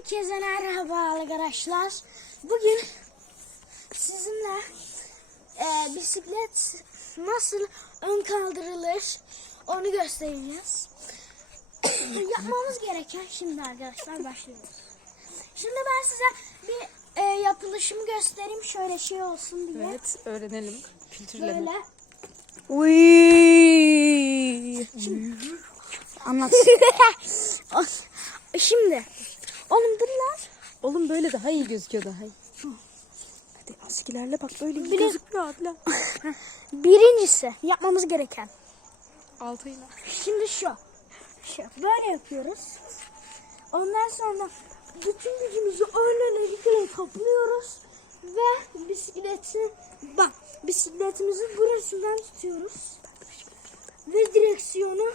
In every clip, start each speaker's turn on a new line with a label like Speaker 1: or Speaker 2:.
Speaker 1: Herkese merhaba arkadaşlar. Bugün sizinle e, bisiklet nasıl ön kaldırılır onu göstereceğiz. Yapmamız gereken şimdi arkadaşlar başlıyoruz. Şimdi ben size bir e, yapılışımı göstereyim şöyle şey olsun diye.
Speaker 2: Evet öğrenelim. Kültürlenelim.
Speaker 1: Böyle.
Speaker 3: Uy. Anlat.
Speaker 1: Şimdi oğlum dur lan.
Speaker 2: Oğlum böyle daha iyi gözüküyor daha iyi. Hadi azıcık ilerle bak böyle iyi
Speaker 1: Bir de-
Speaker 2: gözükmüyor abla.
Speaker 1: Birincisi yapmamız gereken
Speaker 2: Altıyla.
Speaker 1: Şimdi şu. Şu. Böyle yapıyoruz. Ondan sonra bütün gücümüzü öylelikle topluyoruz. Ve bisikleti bak bisikletimizi burasından tutuyoruz. Ve direksiyonu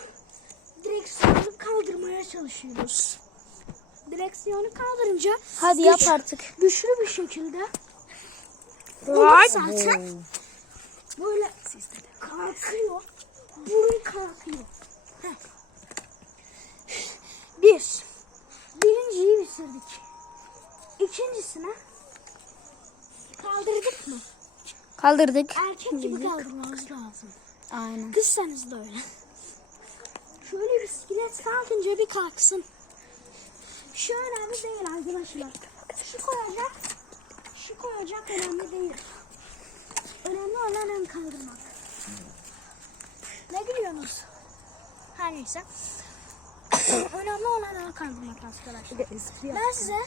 Speaker 1: direksiyonu kaldırmaya çalışıyoruz. Direksiyonu kaldırınca
Speaker 3: Hadi yap artık.
Speaker 1: güçlü bir şekilde
Speaker 3: Vay.
Speaker 1: zaten böyle kalkıyor. Burun kalkıyor. Heh. Bir. Birinciyi bitirdik. İkincisine kaldırdık mı?
Speaker 3: Kaldırdık.
Speaker 1: Erkek gibi kaldırmamız lazım.
Speaker 3: Aynen.
Speaker 1: Kızsanız da öyle. Şöyle bisiklet kalkınca bir kalksın. Şu önemli değil arkadaşlar. Şu koyacak, şu koyacak önemli değil. Önemli olan ön kaldırmak. Ne gülüyorsunuz? Her neyse. önemli olan ön kaldırmak arkadaşlar. Ben size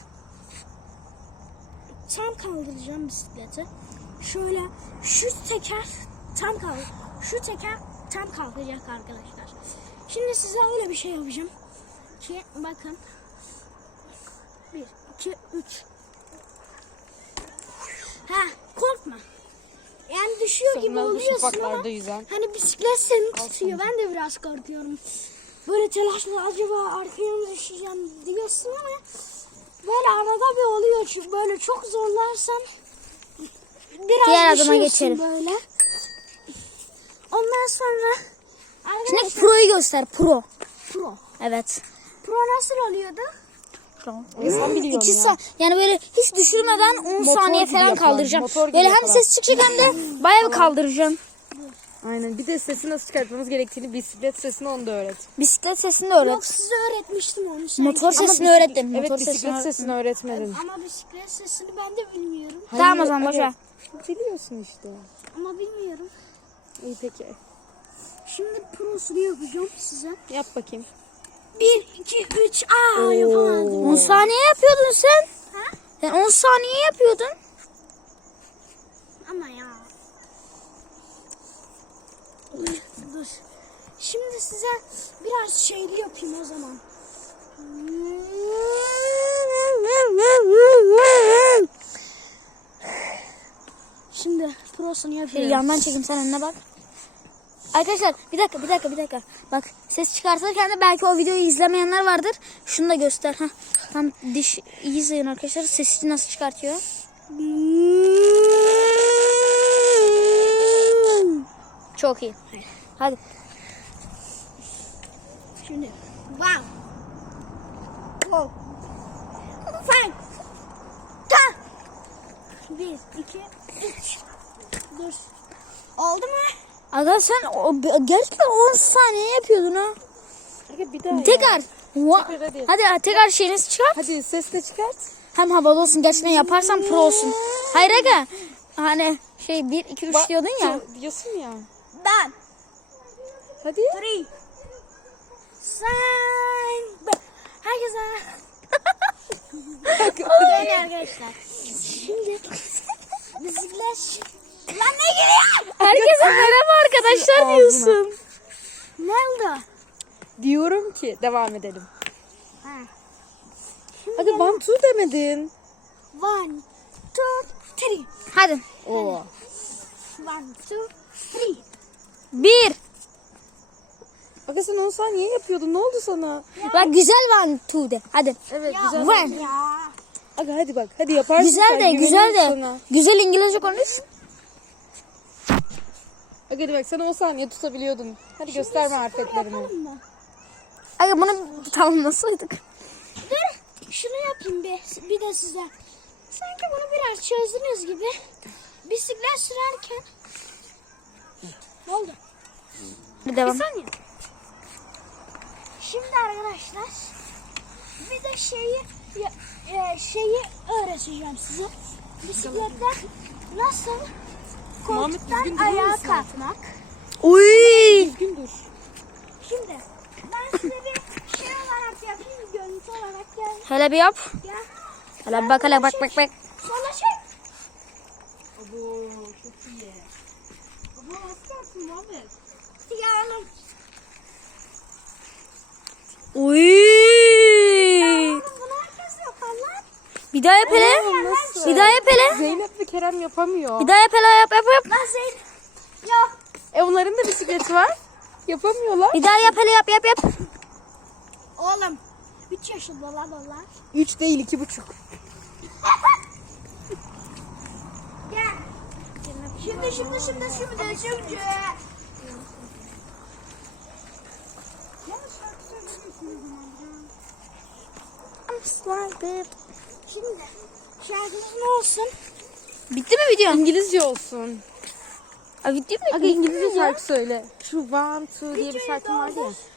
Speaker 1: tam kaldıracağım bisikleti. Şöyle şu teker tam kalk. Şu teker tam kalkacak arkadaşlar. Şimdi size öyle bir şey yapacağım. Ki bakın. 1 2 3 Ha korkma. Yani düşüyor gibi
Speaker 2: Sonra
Speaker 1: oluyorsun ama
Speaker 2: yüzen.
Speaker 1: hani bisiklet seni tutuyor. Ben de biraz korkuyorum. Böyle telaşlı acaba arkaya mı düşeceğim diyorsun ama böyle arada bir oluyor çünkü böyle çok zorlarsan biraz
Speaker 3: Diğer adıma
Speaker 1: düşüyorsun
Speaker 3: geçelim.
Speaker 1: böyle. Ondan sonra
Speaker 3: Şimdi pro'yu göster. Pro.
Speaker 1: pro.
Speaker 3: Evet.
Speaker 1: Pro nasıl oluyordu?
Speaker 3: Pro.
Speaker 2: Ya sen biliyorsun
Speaker 3: İki
Speaker 2: ya.
Speaker 3: sa- yani böyle hiç düşürmeden 10
Speaker 2: Motor
Speaker 3: saniye
Speaker 2: gibi
Speaker 3: falan
Speaker 2: yapar,
Speaker 3: kaldıracağım.
Speaker 2: motor gibi
Speaker 3: Böyle hem
Speaker 2: yapar.
Speaker 3: ses çıkacak hem de bayağı bir kaldıracağım.
Speaker 2: Aynen bir de sesi nasıl çıkartmamız gerektiğini bisiklet sesini onu da öğret.
Speaker 3: Bisiklet sesini de
Speaker 1: Yok
Speaker 3: öğret.
Speaker 1: size öğretmiştim onu. sanki.
Speaker 3: Motor sesini öğrettim.
Speaker 2: Evet
Speaker 3: Motor
Speaker 2: bisiklet
Speaker 3: sesini
Speaker 2: sesini öğretmedin.
Speaker 1: Ama bisiklet sesini ben de bilmiyorum.
Speaker 3: Tamam o zaman boş ver.
Speaker 2: Biliyorsun işte.
Speaker 1: Ama bilmiyorum.
Speaker 2: İyi peki.
Speaker 1: Şimdi prosunu yapacağım size.
Speaker 2: Yap bakayım.
Speaker 1: 1, 2, 3. Aa yapamadım.
Speaker 3: 10 saniye yapıyordun sen.
Speaker 1: Ha?
Speaker 3: Sen 10 saniye yapıyordun.
Speaker 1: Ama ya. Dur. Şimdi size biraz şeyli yapayım o zaman. Şimdi prosunu yapıyorum.
Speaker 3: yandan çekim sen önüne bak. Arkadaşlar bir dakika bir dakika bir dakika. Bak ses çıkartırken de belki o videoyu izlemeyenler vardır. Şunu da göster. Heh. Tam diş iyi izleyin arkadaşlar. Sesi nasıl çıkartıyor. Çok iyi. Hadi.
Speaker 1: Şimdi. Wow. Wow. Five. Ta. Bir, iki, üç. Dur. Oldu mu?
Speaker 3: Aga sen o, gerçekten 10 saniye yapıyordun ha.
Speaker 2: Hadi bir daha ya.
Speaker 3: Tekrar.
Speaker 2: Tekrar hadi.
Speaker 3: Hadi tekrar şeyinizi çıkar.
Speaker 2: Hadi ses de çıkart.
Speaker 3: Hem havalı olsun gerçekten yaparsan pro olsun. Hayır aga. Hani şey 1 2 3
Speaker 2: Bak-
Speaker 3: diyordun ya.
Speaker 2: Diyorsun ya.
Speaker 1: Ben.
Speaker 2: Hadi.
Speaker 1: Three. Sign. Herkese. Böyle arkadaşlar. Şimdi bisiklet. Lan ne giriyor?
Speaker 3: Herkese merhaba arkadaşlar
Speaker 2: Ağzına.
Speaker 3: diyorsun.
Speaker 1: Ne oldu?
Speaker 2: Diyorum ki devam edelim.
Speaker 1: Ha.
Speaker 2: Hadi one two demedin.
Speaker 1: One, two, three.
Speaker 3: Hadi.
Speaker 2: Oo.
Speaker 1: One, two, three.
Speaker 3: 1.
Speaker 2: Aga sen 10 saniye yapıyordun. Ne oldu sana?
Speaker 3: Bak güzel one two de. Hadi.
Speaker 2: Evet
Speaker 1: Ya
Speaker 2: güzel.
Speaker 3: One.
Speaker 1: Ya.
Speaker 2: Aga hadi bak. Hadi yaparsın.
Speaker 3: Güzel
Speaker 2: sen,
Speaker 3: de güzel
Speaker 2: güveniyorum
Speaker 3: de.
Speaker 2: sana.
Speaker 3: Güzel İngilizce konuş.
Speaker 2: Hadi bak sen 10 saniye tutabiliyordun. Hadi gösterme hareketlerini.
Speaker 1: Yapalım mı?
Speaker 3: Aga bunu tamamlasaydık.
Speaker 1: Dur. Şunu yap. yapayım bir, bir de size. Sanki bunu biraz çözdünüz gibi. Bisiklet sürerken. Ne oldu?
Speaker 3: Bir devam.
Speaker 1: Bir saniye. Şimdi arkadaşlar bir de şeyi ya- e, şeyi öğreteceğim size. Bisikletten nasıl
Speaker 2: Muhammed,
Speaker 1: koltuktan
Speaker 2: durur
Speaker 1: ayağa
Speaker 2: musun?
Speaker 1: kalkmak.
Speaker 3: Uy!
Speaker 2: Düzgün dur.
Speaker 1: Şimdi ben size bir şey olarak yapayım, görüntü olarak gel.
Speaker 3: Hele bir yap.
Speaker 1: Gel.
Speaker 3: Hele bir bak hele bak bak bak.
Speaker 1: Sola çek.
Speaker 2: Abo çok iyi. Abo nasıl yaptın Muhammed?
Speaker 1: Yaralım.
Speaker 3: Uy!
Speaker 1: Oğlum bunu herkes yapar lan.
Speaker 3: Daha yap hele.
Speaker 2: nasıl?
Speaker 3: Yap hele.
Speaker 2: Zeynep ve Kerem yapamıyor.
Speaker 3: Bir daha yap yap yap yap.
Speaker 1: Lan Zeynep. Yok.
Speaker 2: E onların da bisikleti var. Yapamıyorlar.
Speaker 3: Bir daha yap yap yap yap.
Speaker 1: Oğlum. 3 yaşında lan onlar.
Speaker 2: Üç değil iki buçuk.
Speaker 1: Gel. Şimdi şimdi şimdi şimdi şimdi. Şimdi şarkımız ne olsun?
Speaker 3: Bitti mi video?
Speaker 2: İngilizce olsun.
Speaker 3: Aa, bitti mi?
Speaker 2: Aga İngilizce şarkı söyle. Şu one two diye bir şarkı vardı ya.